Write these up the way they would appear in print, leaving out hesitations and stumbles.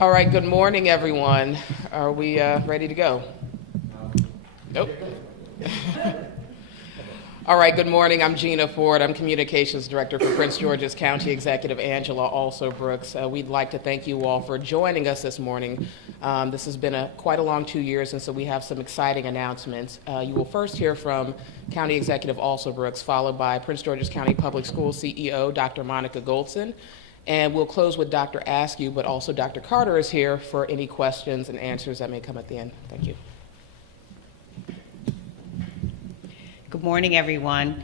All right, good morning, everyone. Are we ready to go? Nope. All right, good morning. I'm Gina Ford. I'm Communications Director for Prince George's County Executive Angela Also Brooks. We'd like to thank you all for joining us this morning. This has been quite a long 2 years, and so we have some exciting announcements. You will first hear from County Executive Also Brooks, followed by Prince George's County Public Schools CEO, Dr. Monica Goldson. And we'll close with Dr. Askew, but also Dr. Carter is here for any questions and answers that may come at the end. Thank you. Good morning, everyone.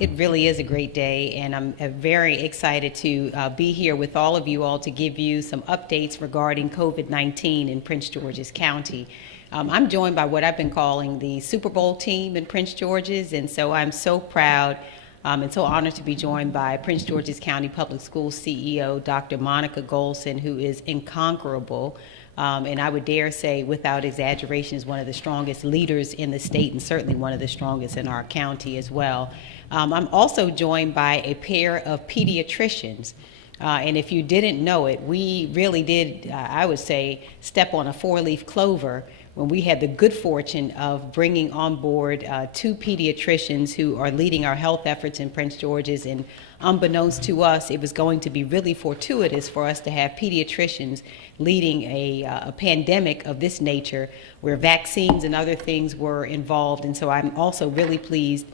It really is a great day, and I'm very excited to be here with all of you all to give you some updates regarding COVID-19 in Prince George's County. I'm joined by what I've been calling the Super Bowl team in Prince George's, and so I'm so proud and so honored to be joined by Prince George's County Public Schools CEO, Dr. Monica Golson, who is incomparable. And I would dare say, without exaggeration, is one of the strongest leaders in the state and certainly one of the strongest in our county as well. I'm also joined by a pair of pediatricians. And if you didn't know it, we really did, I would say, step on a four-leaf clover when we had the good fortune of bringing on board two pediatricians who are leading our health efforts in Prince George's. And unbeknownst to us, it was going to be really fortuitous for us to have pediatricians leading a pandemic of this nature where vaccines and other things were involved. And so I'm also really pleased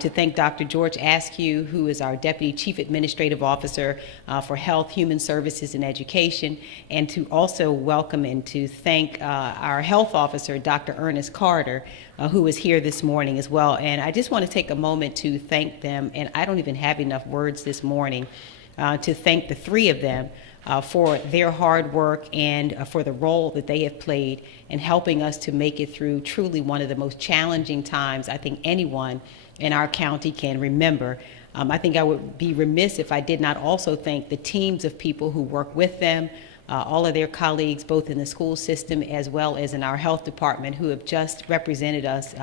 to thank Dr. George Askew, who is our Deputy Chief Administrative Officer for Health, Human Services, and Education, and to also welcome and to thank our Health Officer, Dr. Ernest Carter, who is here this morning as well. And I just want to take a moment to thank them, and I don't even have enough words this morning to thank the three of them for their hard work and for the role that they have played in helping us to make it through truly one of the most challenging times I think anyone in our county can remember. I think I would be remiss if I did not also thank the teams of people who work with them, all of their colleagues, both in the school system as well as in our health department, who have just represented us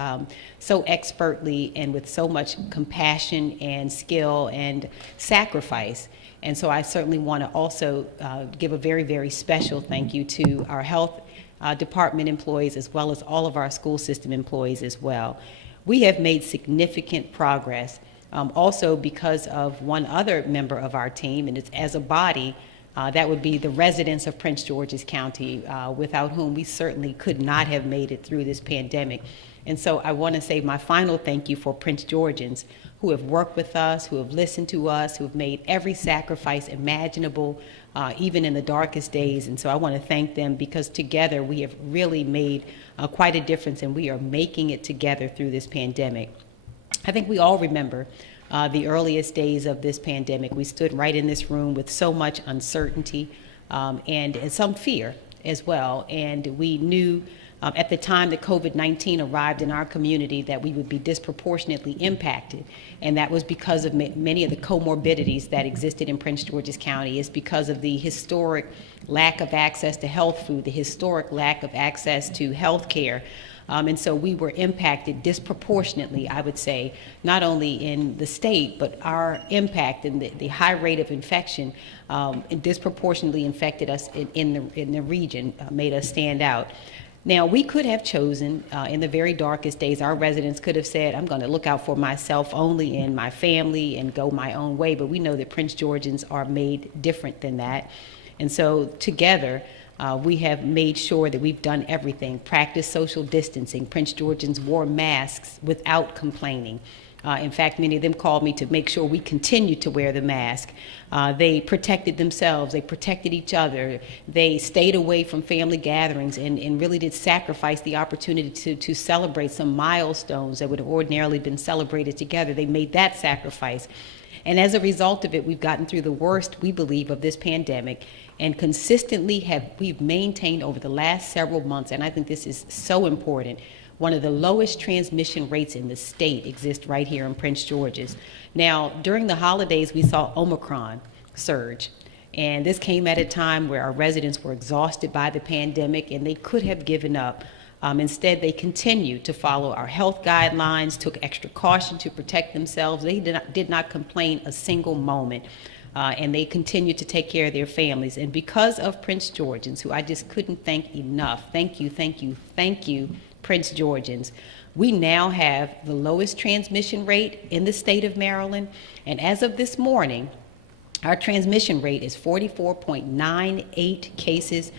so expertly and with so much compassion and skill and sacrifice. And so I certainly want to also give a very, very special thank you to our health department employees as well as all of our school system employees as well. We have made significant progress also because of one other member of our team, and it's as a body, that would be the residents of Prince George's County, without whom we certainly could not have made it through this pandemic. And so I want to say my final thank you for Prince Georgians who have worked with us, who have listened to us, who have made every sacrifice imaginable, even in the darkest days. And so I want to thank them because together we have really made quite a difference, and we are making it together through this pandemic. I think we all remember the earliest days of this pandemic. We stood right in this room with so much uncertainty and some fear as well. And we knew at the time that COVID-19 arrived in our community that we would be disproportionately impacted. And that was because of many of the comorbidities that existed in Prince George's County. It's because of the historic lack of access to health food, the historic lack of access to health care. And so we were impacted disproportionately, I would say, not only in the state, but our impact and the high rate of infection disproportionately infected us in the region, made us stand out. Now, we could have chosen in the very darkest days, our residents could have said, I'm going to look out for myself only and my family and go my own way. But we know that Prince Georgians are made different than that. And so together, we have made sure that we've done everything, practiced social distancing. Prince Georgians wore masks without complaining. In fact, many of them called me to make sure we continue to wear the mask. They protected themselves, they protected each other, they stayed away from family gatherings and really did sacrifice the opportunity to celebrate some milestones that would have ordinarily been celebrated together. They made that sacrifice. And as a result of it, we've gotten through the worst, we believe, of this pandemic, and consistently we've maintained over the last several months, and I think this is so important, one of the lowest transmission rates in the state exist right here in Prince George's. Now, during the holidays, we saw Omicron surge. And this came at a time where our residents were exhausted by the pandemic and they could have given up. Instead, they continued to follow our health guidelines, took extra caution to protect themselves. They did not complain a single moment. And they continued to take care of their families. And because of Prince Georgians, who I just couldn't thank enough, thank you, thank you, thank you, Prince Georgians, we now have the lowest transmission rate in the state of Maryland. And as of this morning, our transmission rate is 44.98 cases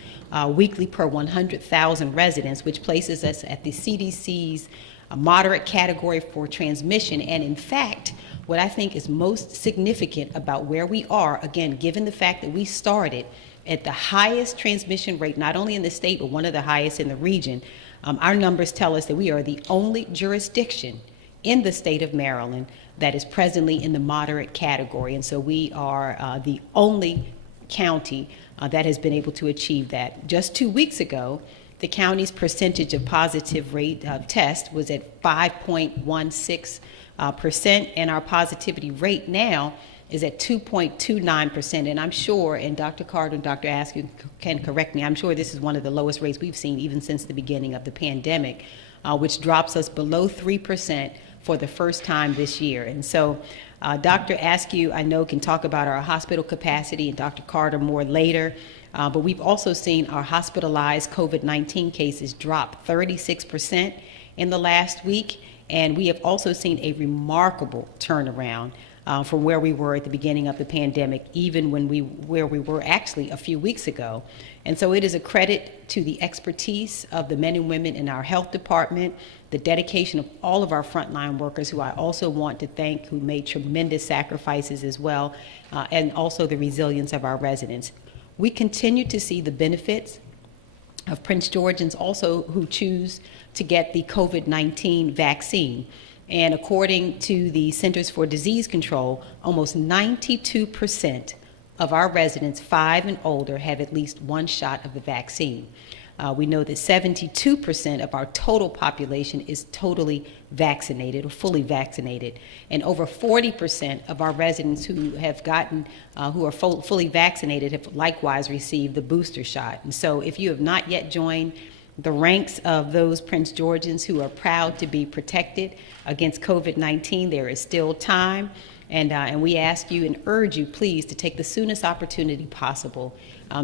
weekly per 100,000 residents, which places us at the CDC's moderate category for transmission. And in fact, what I think is most significant about where we are, again, given the fact that we started at the highest transmission rate, not only in the state, but one of the highest in the region, our numbers tell us that we are the only jurisdiction in the state of Maryland that is presently in the moderate category. And so we are the only county that has been able to achieve that. Just 2 weeks ago, the county's percentage of positive rate test was at 5.16%, and our positivity rate now is at 2.29%. And I'm sure, and Dr. Carter and Dr. Askew can correct me, I'm sure this is one of the lowest rates we've seen even since the beginning of the pandemic, which drops us below 3% for the first time this year. And so Dr. Askew, I know, can talk about our hospital capacity, and Dr. Carter more later. But we've also seen our hospitalized COVID-19 cases drop 36% in the last week. And we have also seen a remarkable turnaround from where we were at the beginning of the pandemic, even where we were actually a few weeks ago. And so it is a credit to the expertise of the men and women in our health department, the dedication of all of our frontline workers, who I also want to thank, who made tremendous sacrifices as well, and also the resilience of our residents. We continue to see the benefits of Prince Georgians also who choose to get the COVID-19 vaccine. And according to the Centers for Disease Control, almost 92% of our residents 5 and older have at least one shot of the vaccine. We know that 72% of our total population is totally vaccinated or fully vaccinated, and over 40% of our residents who have gotten, who are fully vaccinated have likewise received the booster shot. And so if you have not yet joined the ranks of those Prince Georgians who are proud to be protected against COVID-19, there is still time. And we ask you and urge you, please, to take the soonest opportunity possible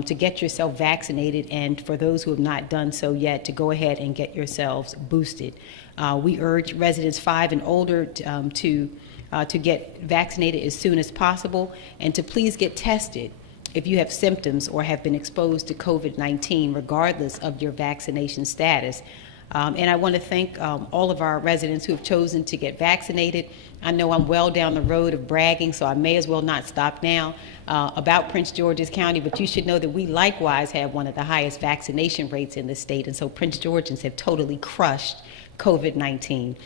to get yourself vaccinated, and for those who have not done so yet, to go ahead and get yourselves boosted. We urge residents 5 and older to get vaccinated as soon as possible, and to please get tested if you have symptoms or have been exposed to COVID-19, regardless of your vaccination status. And I want to thank all of our residents who have chosen to get vaccinated. I know I'm well down the road of bragging, so I may as well not stop now about Prince George's County, but you should know that we likewise have one of the highest vaccination rates in the state, and so Prince Georgians have totally crushed COVID-19.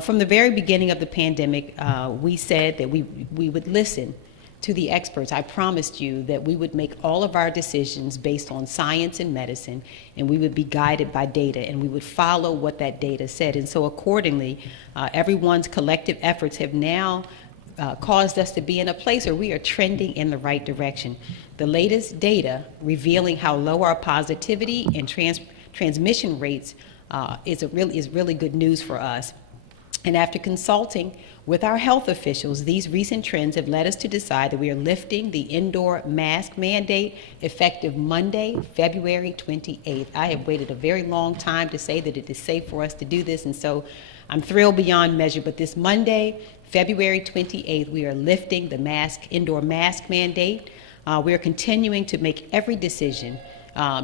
From the very beginning of the pandemic, we said that we would listen to the experts. I promised you that we would make all of our decisions based on science and medicine, and we would be guided by data, and we would follow what that data said. And so accordingly, everyone's collective efforts have now caused us to be in a place where we are trending in the right direction. The latest data revealing how low our positivity and transmission rates is really good news for us. And after consulting with our health officials, these recent trends have led us to decide that we are lifting the indoor mask mandate effective Monday, February 28th. I have waited a very long time to say that it is safe for us to do this, and so I'm thrilled beyond measure. But this Monday, February 28th, we are lifting the indoor mask mandate. We are continuing to make every decision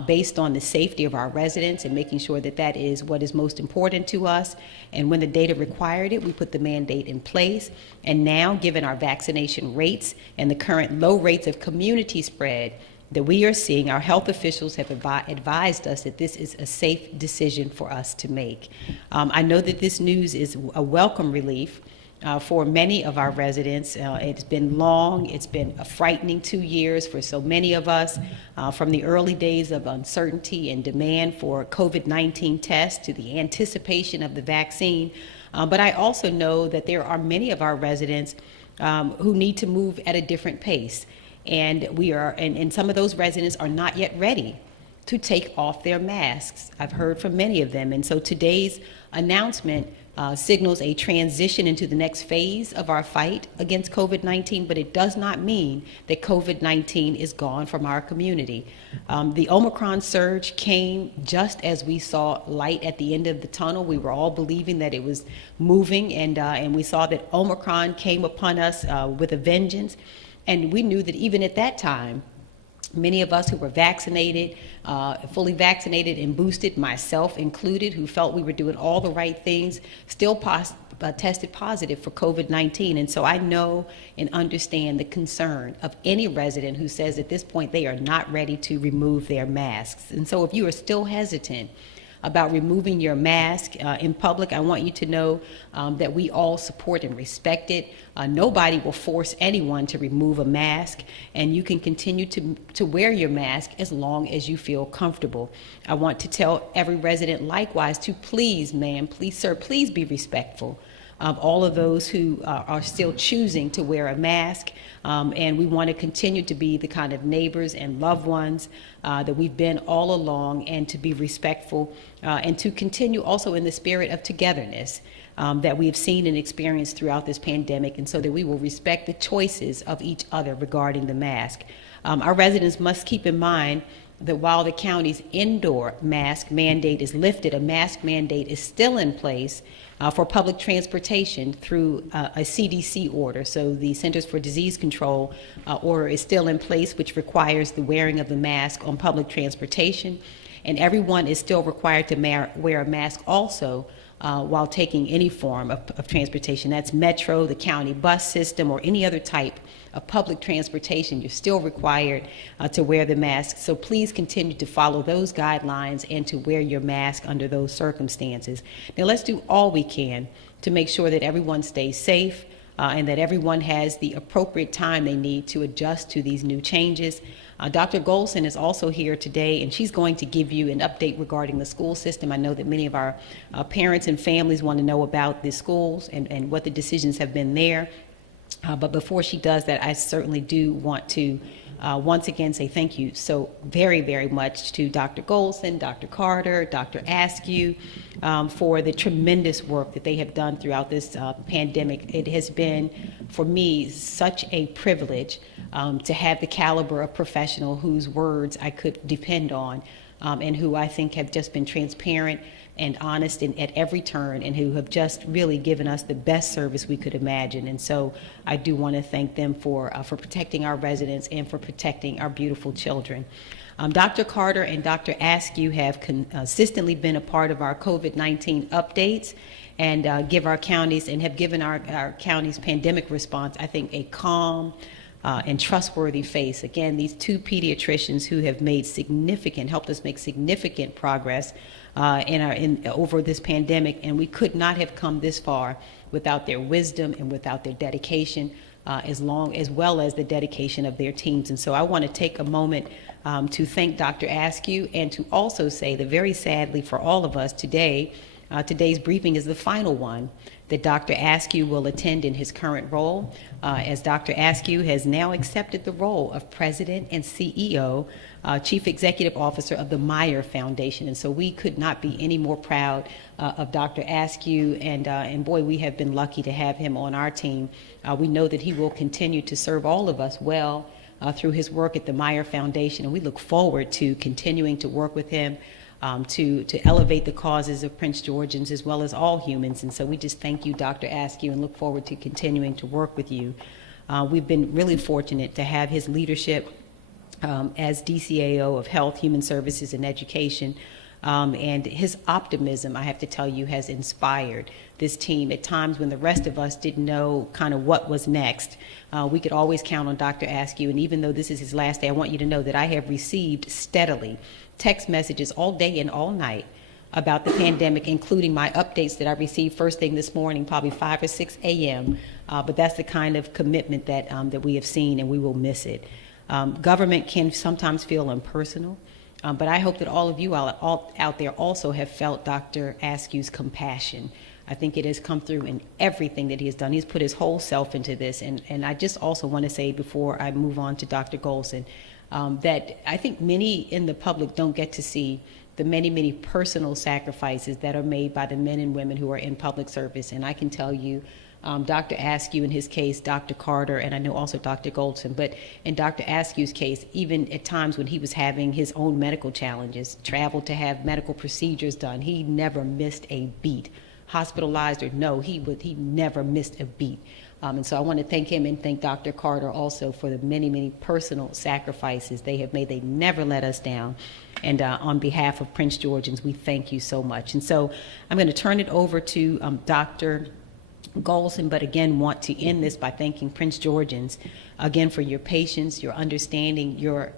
based on the safety of our residents and making sure that that is what is most important to us. And when the data required it, we put the mandate in place. And now, given our vaccination rates and the current low rates of community spread that we are seeing, our health officials have advised us that this is a safe decision for us to make. I know that this news is a welcome relief for many of our residents. It's been long. It's been a frightening 2 years for so many of us, from the early days of uncertainty and demand for COVID-19 tests to the anticipation of the vaccine. But I also know that there are many of our residents who need to move at a different pace. And and some of those residents are not yet ready to take off their masks. I've heard from many of them. And so today's announcement signals a transition into the next phase of our fight against COVID-19, but it does not mean that COVID-19 is gone from our community. The Omicron surge came just as we saw light at the end of the tunnel. We were all believing that it was moving, and we saw that Omicron came upon us with a vengeance. And we knew that even at that time, many of us who were vaccinated, fully vaccinated and boosted, myself included, who felt we were doing all the right things, still tested positive for COVID-19. And so I know and understand the concern of any resident who says at this point they are not ready to remove their masks. And so if you are still hesitant about removing your mask in public, I want you to know that we all support and respect it. Nobody will force anyone to remove a mask, and you can continue to wear your mask as long as you feel comfortable. I want to tell every resident likewise to please, ma'am, please, sir, please be respectful of all of those who are still choosing to wear a mask. And we want to continue to be the kind of neighbors and loved ones that we've been all along, and to be respectful and to continue also in the spirit of togetherness that we have seen and experienced throughout this pandemic, and so that we will respect the choices of each other regarding the mask. Our residents must keep in mind that while the county's indoor mask mandate is lifted, a mask mandate is still in place for public transportation through a CDC order. So the Centers for Disease Control order is still in place, which requires the wearing of the mask on public transportation. And everyone is still required to wear a mask also while taking any form of transportation. That's Metro, the county bus system, or any other type of public transportation. You're still required to wear the mask. So please continue to follow those guidelines and to wear your mask under those circumstances. Now let's do all we can to make sure that everyone stays safe and that everyone has the appropriate time they need to adjust to these new changes. Dr. Golson is also here today, and she's going to give you an update regarding the school system. I know that many of our parents and families want to know about the schools and what the decisions have been there. But before she does that, I certainly do want to once again say thank you so very, very much to Dr. Golson, Dr. Carter, Dr. Askew for the tremendous work that they have done throughout this pandemic. It has been, for me, such a privilege to have the caliber of professional whose words I could depend on, and who I think have just been transparent and honest at every turn, and who have just really given us the best service we could imagine. And so I do want to thank them for protecting our residents and for protecting our beautiful children. Dr. Carter and Dr. Askew have consistently been a part of our COVID-19 updates and give our counties and have given our county's pandemic response, I think, a calm and trustworthy face. Again, these two pediatricians who have helped us make significant progress over this pandemic, and we could not have come this far without their wisdom and without their dedication, as well as the dedication of their teams. And so I want to take a moment to thank Dr. Askew, and to also say that very sadly for all of us today, today's briefing is the final one that Dr. Askew will attend in his current role, as Dr. Askew has now accepted the role of President and CEO, Chief Executive Officer of the Meyer Foundation. And so we could not be any more proud of Dr. Askew, and boy, we have been lucky to have him on our team. We know that he will continue to serve all of us well through his work at the Meyer Foundation, and we look forward to continuing to work with him to elevate the causes of Prince Georgians as well as all humans. And so we just thank you, Dr. Askew, and look forward to continuing to work with you. We've been really fortunate to have his leadership as DCAO of Health, Human Services, and Education. And his optimism, I have to tell you, has inspired this team at times when the rest of us didn't know kind of what was next. We could always count on Dr. Askew, and even though this is his last day, I want you to know that I have received steadily text messages all day and all night about the pandemic, including my updates that I received first thing this morning, probably 5 or 6 a.m. But that's the kind of commitment that we have seen, and we will miss it. Government can sometimes feel impersonal, but I hope that all of you out there also have felt Dr. Askew's compassion. I think it has come through in everything that he has done. He's put his whole self into this. And I just also want to say, before I move on to Dr. Golson, that I think many in the public don't get to see the many, many personal sacrifices that are made by the men and women who are in public service. And I can tell you, Dr. Askew in his case, Dr. Carter, and I know also Dr. Golson, but in Dr. Askew's case, even at times when he was having his own medical challenges, traveled to have medical procedures done, he never missed a beat. Hospitalized or no, he never missed a beat. And so I want to thank him and thank Dr. Carter also for the many, many personal sacrifices they have made. They never let us down. And on behalf of Prince Georgians, we thank you so much. And so I'm going to turn it over to Dr. Golson, but again, want to end this by thanking Prince Georgians, again, for your patience, your understanding, your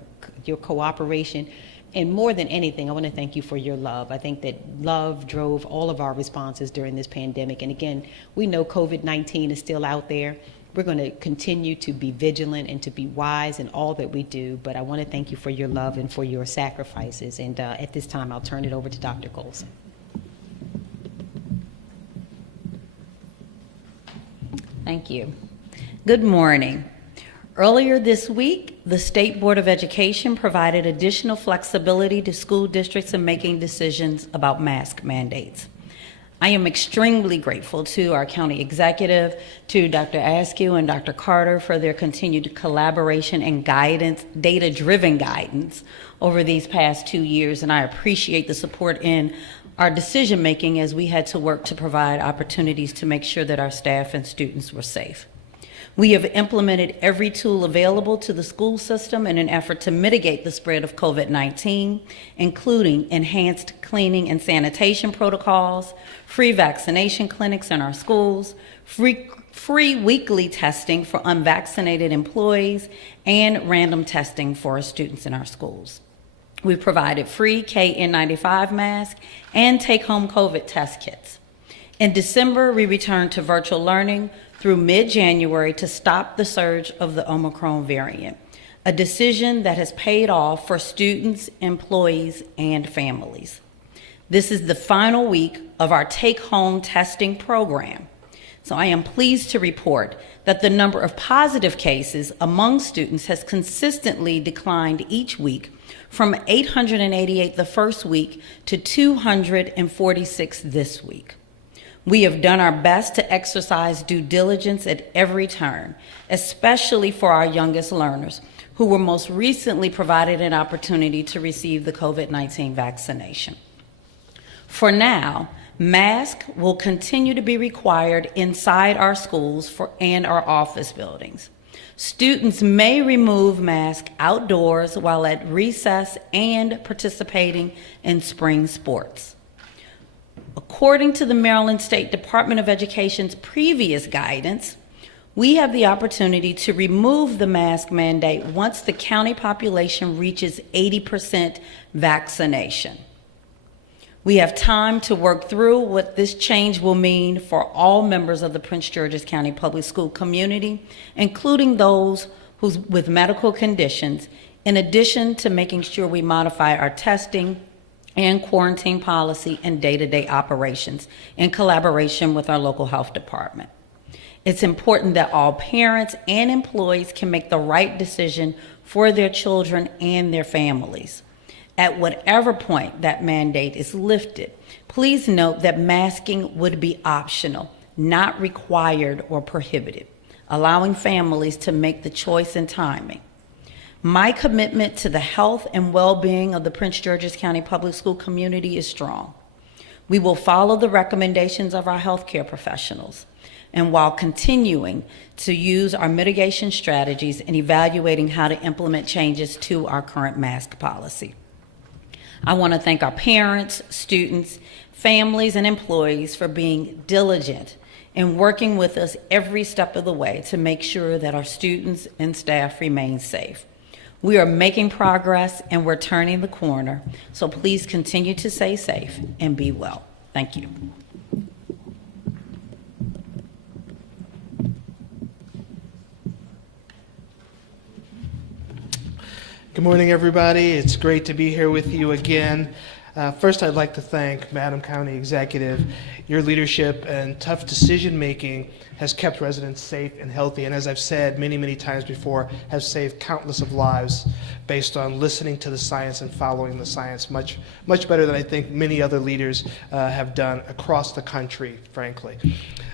cooperation, and more than anything, I want to thank you for your love. I think that love drove all of our responses during this pandemic. And again, we know COVID-19 is still out there. We're going to continue to be vigilant and to be wise in all that we do. But I want to thank you for your love and for your sacrifices. And at this time, I'll turn it over to Dr. Golson. Thank you. Good morning. Earlier this week, the State Board of Education provided additional flexibility to school districts in making decisions about mask mandates. I am extremely grateful to our county executive, to Dr. Askew and Dr. Carter for their continued collaboration and guidance, data-driven guidance over these past 2 years, and I appreciate the support in our decision-making as we had to work to provide opportunities to make sure that our staff and students were safe. We have implemented every tool available to the school system in an effort to mitigate the spread of COVID-19, including enhanced cleaning and sanitation protocols, free vaccination clinics in our schools, free weekly testing for unvaccinated employees, and random testing for our students in our schools. We provided free KN95 masks and take-home COVID test kits. In December, we returned to virtual learning through mid-January to stop the surge of the Omicron variant, a decision that has paid off for students, employees, and families. This is the final week of our take-home testing program. So I am pleased to report that the number of positive cases among students has consistently declined each week from 888 the first week to 246 this week. We have done our best to exercise due diligence at every turn, especially for our youngest learners, who were most recently provided an opportunity to receive the COVID-19 vaccination. For now, masks will continue to be required inside our schools and our office buildings. Students may remove masks outdoors while at recess and participating in spring sports. According to the Maryland State Department of Education's previous guidance, we have the opportunity to remove the mask mandate once the county population reaches 80% vaccination. We have time to work through what this change will mean for all members of the Prince George's County Public School community, including those with medical conditions, in addition to making sure we modify our testing and quarantine policy and day-to-day operations in collaboration with our local health department. It's important that all parents and employees can make the right decision for their children and their families. At whatever point that mandate is lifted, please note that masking would be optional, not required or prohibited, allowing families to make the choice and timing. My commitment to the health and well-being of the Prince George's County Public School community is strong. We will follow the recommendations of our healthcare professionals, and while continuing to use our mitigation strategies and evaluating how to implement changes to our current mask policy. I want to thank our parents, students, families, and employees for being diligent and working with us every step of the way to make sure that our students and staff remain safe. We are making progress and we're turning the corner, so please continue to stay safe and be well. Thank you. Good morning, everybody. It's great to be here with you again. First, I'd like to thank Madam County Executive. Your leadership and tough decision-making has kept residents safe and healthy, and as I've said many, many times before, has saved countless of lives based on listening to the science and following the science much, much better than I think many other leaders have done across the country, frankly.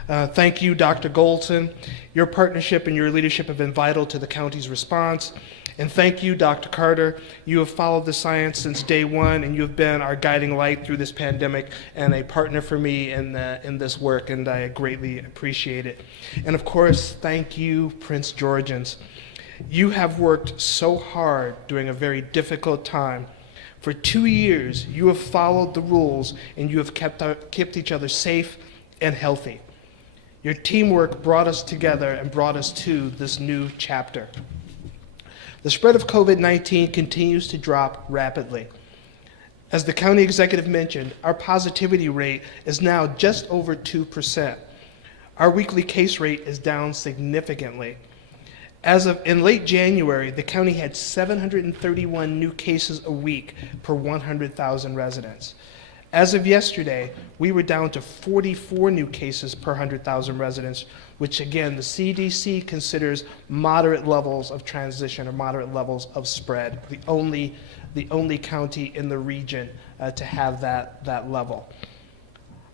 Thank you, Dr. Golson. Your partnership and your leadership have been vital to the county's response. And thank you, Dr. Carter. You have followed the science since day one, and you have been our guiding light through this pandemic and a partner for me in this work, and I greatly appreciate it. And of course, thank you, Prince Georgians. You have worked so hard during a very difficult time. For 2 years, you have followed the rules, and you have kept each other safe and healthy. Your teamwork brought us together and brought us to this new chapter. The spread of COVID-19 continues to drop rapidly. As the county executive mentioned, our positivity rate is now just over 2%. Our weekly case rate is down significantly. As of in late January, the county had 731 new cases a week per 100,000 residents. As of yesterday, we were down to 44 new cases per 100,000 residents, which again, the CDC considers moderate levels of transition or moderate levels of spread, the only county in the region to have that level.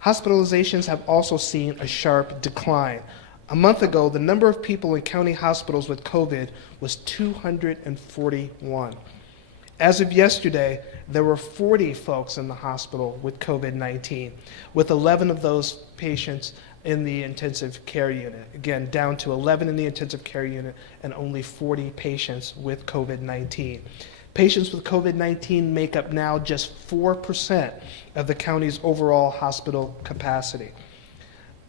Hospitalizations have also seen a sharp decline. A month ago, the number of people in county hospitals with COVID was 241. As of yesterday, there were 40 folks in the hospital with COVID-19, with 11 of those patients in the intensive care unit. Again, down to 11 in the intensive care unit and only 40 patients with COVID-19. Patients with COVID-19 make up now just 4% of the county's overall hospital capacity.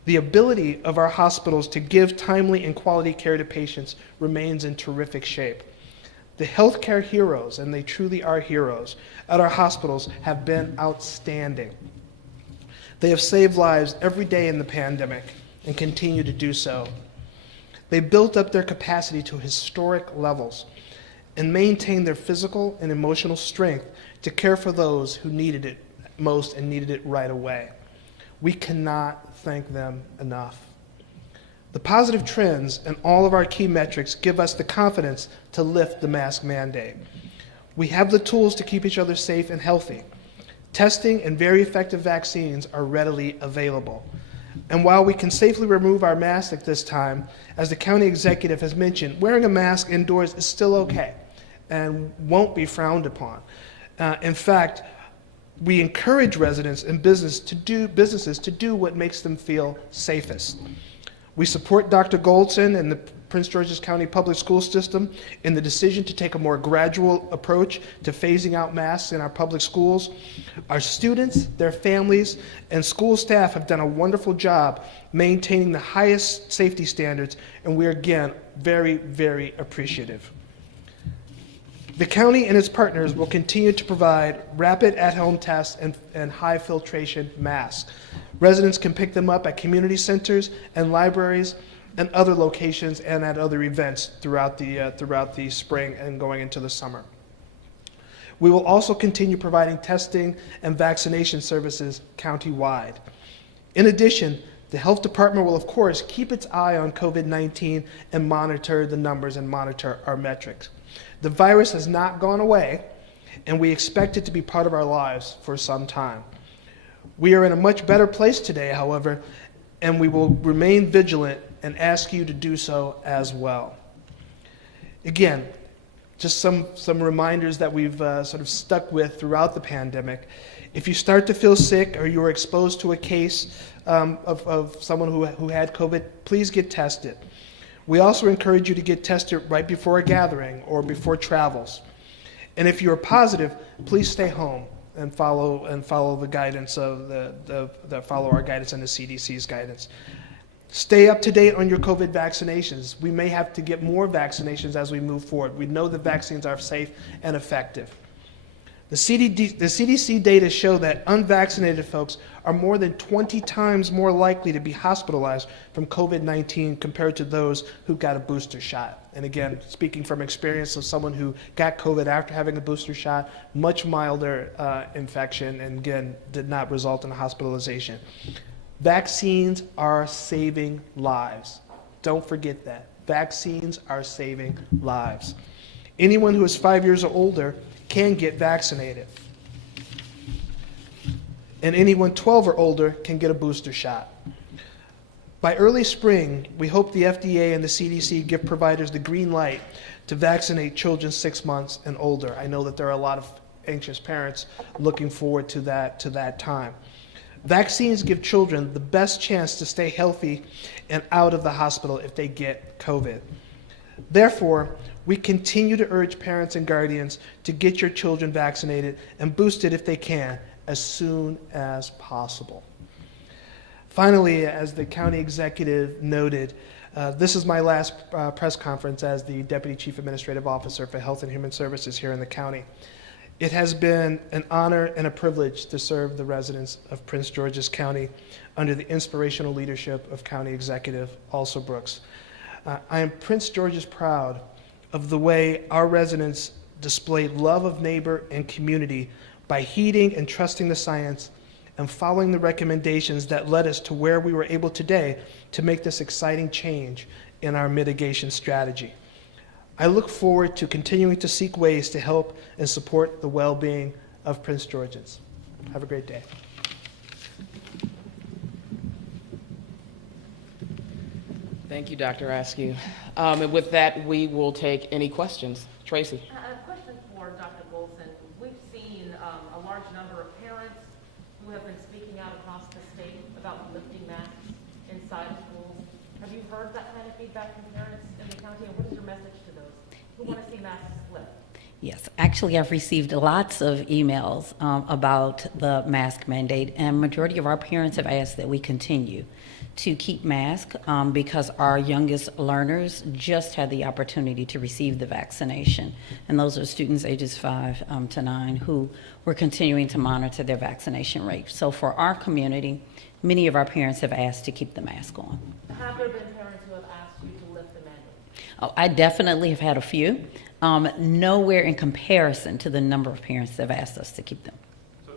The ability of our hospitals to give timely and quality care to patients remains in terrific shape. The healthcare heroes, and they truly are heroes, at our hospitals have been outstanding. They have saved lives every day in the pandemic and continue to do so. They built up their capacity to historic levels and maintained their physical and emotional strength to care for those who needed it most and needed it right away. We cannot thank them enough. The positive trends in all of our key metrics give us the confidence to lift the mask mandate. We have the tools to keep each other safe and healthy. Testing and very effective vaccines are readily available. And while we can safely remove our masks at this time, as the county executive has mentioned, wearing a mask indoors is still okay and won't be frowned upon. In fact, we encourage residents and businesses to do what makes them feel safest. We support Dr. Goldson and the Prince George's County Public School System in the decision to take a more gradual approach to phasing out masks in our public schools. Our students, their families, and school staff have done a wonderful job maintaining the highest safety standards, and we're again very, very appreciative. The county and its partners will continue to provide rapid at-home tests and high filtration masks. Residents can pick them up at community centers and libraries and other locations and at other events throughout the spring and going into the summer. We will also continue providing testing and vaccination services countywide. In addition, the health department will, of course, keep its eye on COVID-19 and monitor the numbers and monitor our metrics. The virus has not gone away, and we expect it to be part of our lives for some time. We are in a much better place today, however, and we will remain vigilant and ask you to do so as well. Again, just some reminders that we've sort of stuck with throughout the pandemic. If you start to feel sick or you are exposed to a case of someone who had COVID, please get tested. We also encourage you to get tested right before a gathering or before travels. And if you are positive, please stay home and follow the guidance of follow our guidance and the CDC's guidance. Stay up to date on your COVID vaccinations. We may have to get more vaccinations as we move forward. We know that vaccines are safe and effective. The CDC data show that unvaccinated folks are more than 20 times more likely to be hospitalized from COVID-19 compared to those who got a booster shot. And again, speaking from experience of someone who got COVID after having a booster shot, much milder infection, and again, did not result in a hospitalization. Vaccines are saving lives. Don't forget that. Vaccines are saving lives. Anyone who is 5 years or older can get vaccinated. And anyone 12 or older can get a booster shot. By early spring, we hope the FDA and the CDC give providers the green light to vaccinate children 6 months and older. I know that there are a lot of anxious parents looking forward to that time. Vaccines give children the best chance to stay healthy and out of the hospital if they get COVID. Therefore, we continue to urge parents and guardians to get your children vaccinated and boosted if they can, as soon as possible. Finally, as the county executive noted, this is my last press conference as the Deputy Chief Administrative Officer for Health and Human Services here in the county. It has been an honor and a privilege to serve the residents of Prince George's County under the inspirational leadership of County Executive Alsop Brooks. I am Prince George's proud of the way our residents displayed love of neighbor and community by heeding and trusting the science and following the recommendations that led us to where we were able today to make this exciting change in our mitigation strategy. I look forward to continuing to seek ways to help and support the well-being of Prince Georgians. Have a great day. Thank you, Dr. Askew. And with that, we will take any questions. Tracy. A question for Dr. Golson. We've seen a large number of parents who have been speaking out across the state about lifting masks inside of schools. Have you heard that kind of feedback from parents in the county, and what is your message to those who want to see masks lift? Yes, actually, I've received lots of emails about the mask mandate, and majority of our parents have asked that we continue to keep masks because our youngest learners just had the opportunity to receive the vaccination, and those are students ages 5 to 9 who we're continuing to monitor their vaccination rate. So for our community, many of our parents have asked to keep the mask on. Have there been parents who have asked you to lift the mandate? Oh, I definitely have had a few. Nowhere in comparison to the number of parents that have asked us to keep them. So,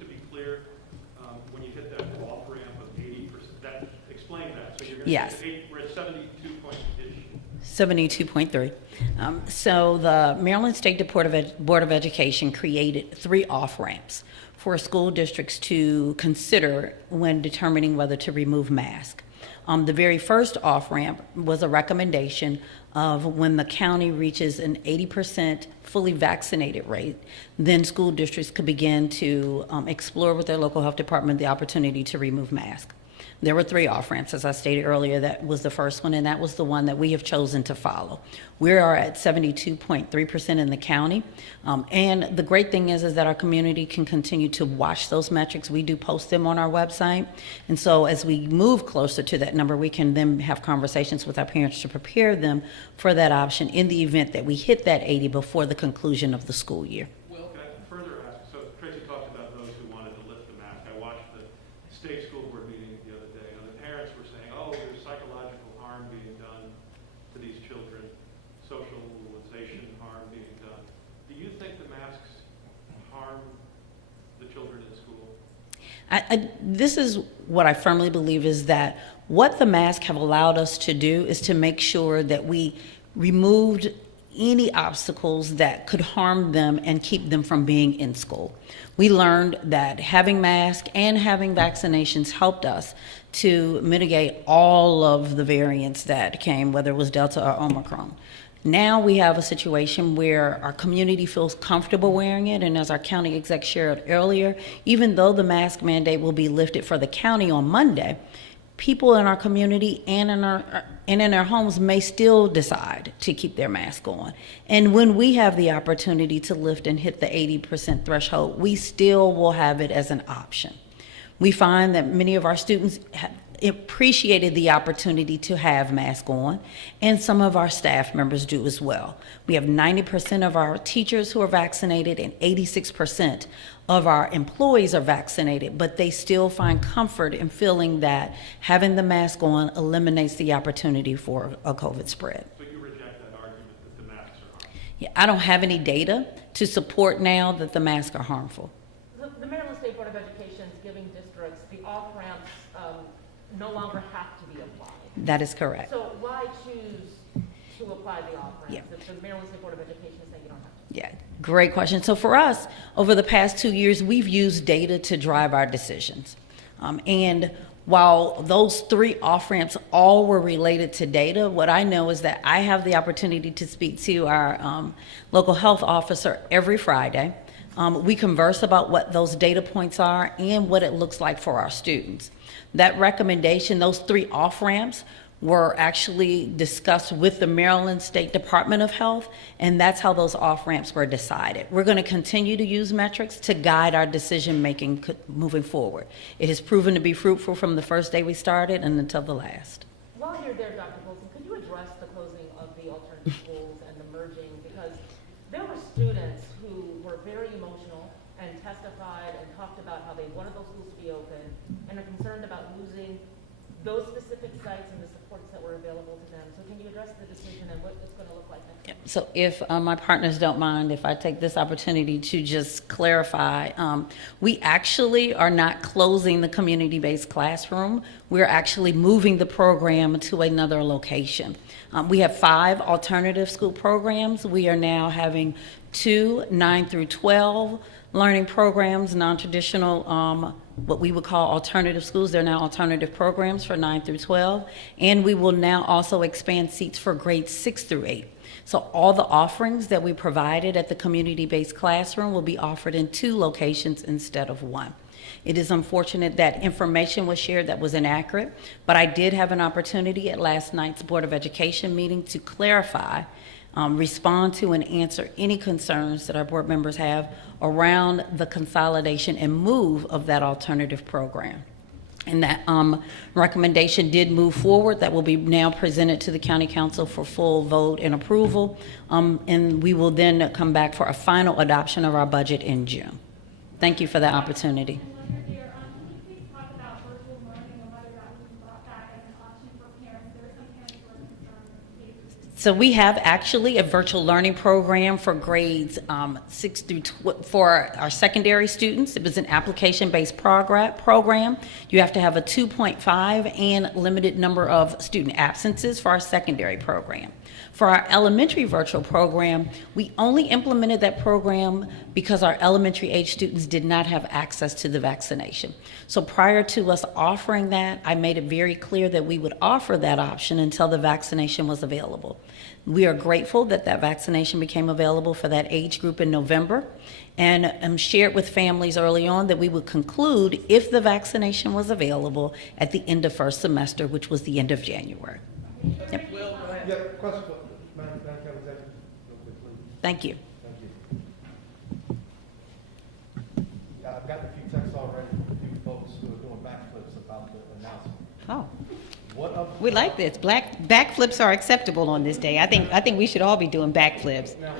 to be clear, when you hit that off ramp of 80%, that explain that. So you're going to Yes. we're at 72-point-ish. 72.3. So the Maryland State Board of Education created 3 off-ramps for school districts to consider when determining whether to remove masks. The very first off-ramp was a recommendation of when the county reaches an 80% fully vaccinated rate, then school districts could begin to explore with their local health department the opportunity to remove masks. There were 3 off-ramps, as I stated earlier. That was the first one, and that was the one that we have chosen to follow. We are at 72.3% in the county, and the great thing is that our community can continue to watch those metrics. We do post them on our website, and so as we move closer to that number, we can then have conversations with our parents to prepare them for that option in the event that we hit that 80 before the conclusion of the school year. Well, can I further ask? So Tracy talked about those who wanted to lift the mask. I watched the state school board meeting the other day, and the parents were saying, oh, there's psychological harm being done to these children, socialization harm being done. Do you think the masks harm the children in school? This is what I firmly believe is that what the masks have allowed us to do is to make sure that we removed any obstacles that could harm them and keep them from being in school. We learned that having masks and having vaccinations helped us to mitigate all of the variants that came, whether it was Delta or Omicron. Now we have a situation where our community feels comfortable wearing it, and as our county exec shared earlier, even though the mask mandate will be lifted for the county on Monday, people in our community and in our homes may still decide to keep their mask on. And when we have the opportunity to lift and hit the 80% threshold, we still will have it as an option. We find that many of our students have appreciated the opportunity to have masks on, and some of our staff members do as well. We have 90% of our teachers who are vaccinated and 86% of our employees are vaccinated, but they still find comfort in feeling that having the mask on eliminates the opportunity for a COVID spread. So you reject that argument that the masks are harmful? Yeah, I don't have any data to support now that the masks are harmful. The Maryland State Board of Education is giving districts the off-ramps no longer have to be applied. That is correct. So why choose to apply the off-ramps Yeah. if the Maryland State Board of Education is saying you don't have to? Yeah, great question. So for us, over the past 2 years, we've used data to drive our decisions. And while those 3 off-ramps all were related to data, what I know is that I have the opportunity to speak to our local health officer every Friday. We converse about what those data points are and what it looks like for our students. That recommendation, those 3 off-ramps, were actually discussed with the Maryland State Department of Health, and that's how those off-ramps were decided. We're going to continue to use metrics to guide our decision-making moving forward. It has proven to be fruitful from the first day we started and until the last. While you're there, Dr. Wilson, could you address the closing of the alternative schools and the merging? Because there were students who were very emotional and testified and talked about how they wanted those schools to be open and are concerned about losing those specific sites and the supports that were available to them. So can you address the decision and what it's going to look like next year? So if my partners don't mind, if I take this opportunity to just clarify, we actually are not closing the community-based classroom. We're actually moving the program to another location. We have 5 alternative school programs. We are now having 2 9 through 12 learning programs, non-traditional, what we would call alternative schools. They're now alternative programs for 9 through 12. And we will now also expand seats for grades 6 through 8. So all the offerings that we provided at the community-based classroom will be offered in 2 locations instead of 1. It is unfortunate that information was shared that was inaccurate, but I did have an opportunity at last night's Board of Education meeting to clarify, respond to, and answer any concerns that our board members have around the consolidation and move of that alternative program. And that recommendation did move forward. That will be now presented to the County Council for full vote and approval. And we will then come back for a final adoption of our budget in June. Thank you for the opportunity. Can you please talk about virtual learning and whether that was brought back as an option for parents? There are some parents who are concerned. So we have actually a virtual learning program for grades 6 through for our secondary students. It was an application-based program. You have to have a 2.5 and limited number of student absences for our secondary program. For our elementary virtual program, we only implemented that program because our elementary age students did not have access to the vaccination. So prior to us offering that, I made it very clear that we would offer that option until the vaccination was available. We are grateful that that vaccination became available for that age group in November, and shared with families early on that we would conclude if the vaccination was available at the end of first semester, which was the end of January. Yep. Yeah, question for Madam County Executive, real quick, please. Thank you. Thank you. I've gotten a few texts already from a few folks who are doing backflips about the announcement. Oh, What of? we like this. Backflips are acceptable on this day. I think we should all be doing backflips. Now,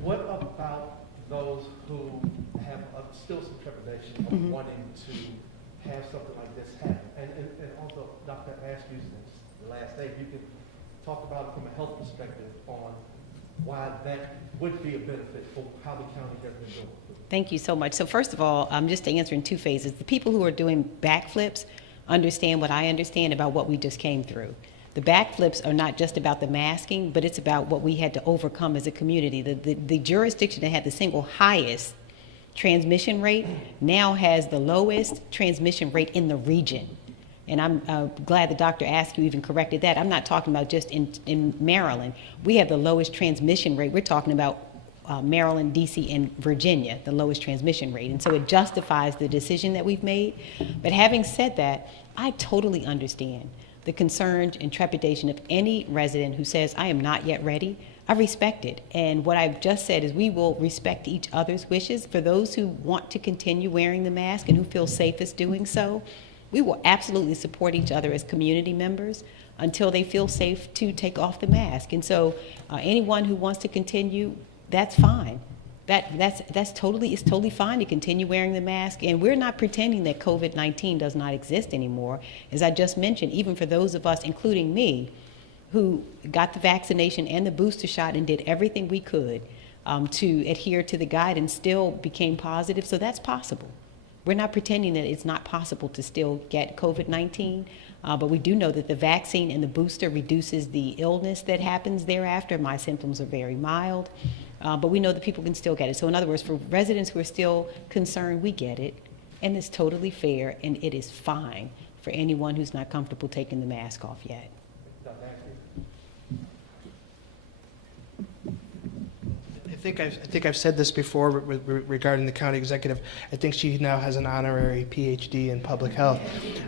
what about those who have still some trepidation of wanting to have something like this happen? And also, Dr. Askew's the last day, if you could talk about it from a health perspective on why that would be a benefit for how the county has been doing. Thank you so much. So first of all, just to answer in 2 phases, the people who are doing backflips understand what I understand about what we just came through. The backflips are not just about the masking, but it's about what we had to overcome as a community. The jurisdiction that had the single highest transmission rate now has the lowest transmission rate in the region. And I'm glad the doctor asked you even corrected that. I'm not talking about just in Maryland. We have the lowest transmission rate. We're talking about Maryland, DC, and Virginia, the lowest transmission rate. And so it justifies the decision that we've made. But having said that, I totally understand the concerns and trepidation of any resident who says, I am not yet ready. I respect it. And what I've just said is we will respect each other's wishes. For those who want to continue wearing the mask and who feel safest doing so, we will absolutely support each other as community members until they feel safe to take off the mask. And so anyone who wants to continue, that's fine. It's totally fine to continue wearing the mask. And we're not pretending that COVID-19 does not exist anymore. As I just mentioned, even for those of us, including me, who got the vaccination and the booster shot and did everything we could to adhere to the guidance, still became positive. So that's possible. We're not pretending that it's not possible to still get COVID-19, but we do know that the vaccine and the booster reduces the illness that happens thereafter. My symptoms are very mild, but we know that people can still get it. So in other words, for residents who are still concerned, we get it, and it's totally fair, and it is fine for anyone who's not comfortable taking the mask off yet. Dr. Askew? think I've said this before regarding the county executive. I think she now has an honorary PhD in public health.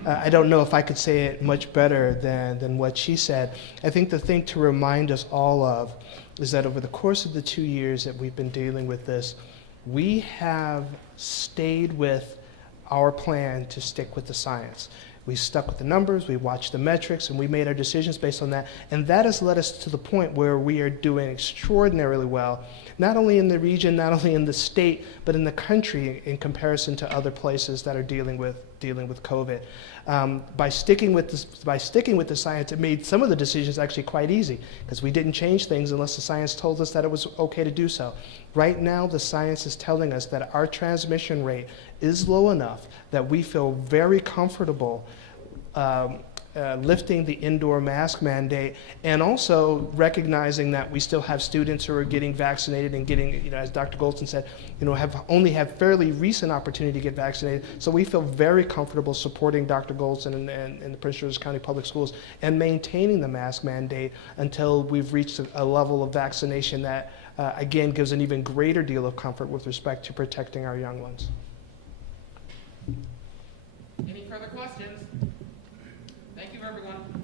I don't know if I could say it much better than what she said. I think the thing to remind us all of is that over the course of the 2 years that we've been dealing with this, we have stayed with our plan to stick with the science. We stuck with the numbers, we watched the metrics, and we made our decisions based on that. And that has led us to the point where we are doing extraordinarily well, not only in the region, not only in the state, but in the country in comparison to other places that are dealing with COVID. By sticking with the science, it made some of the decisions actually quite easy, because we didn't change things unless the science told us that it was okay to do so. Right now, the science is telling us that our transmission rate is low enough that we feel very comfortable lifting the indoor mask mandate, and also recognizing that we still have students who are getting vaccinated and getting, as Dr. Goldson said, have only had fairly recent opportunity to get vaccinated. So we feel very comfortable supporting Dr. Goldson and the Prince George's County Public Schools and maintaining the mask mandate until we've reached a level of vaccination that, again, gives an even greater deal of comfort with respect to protecting our young ones. Any further questions? Thank you, everyone.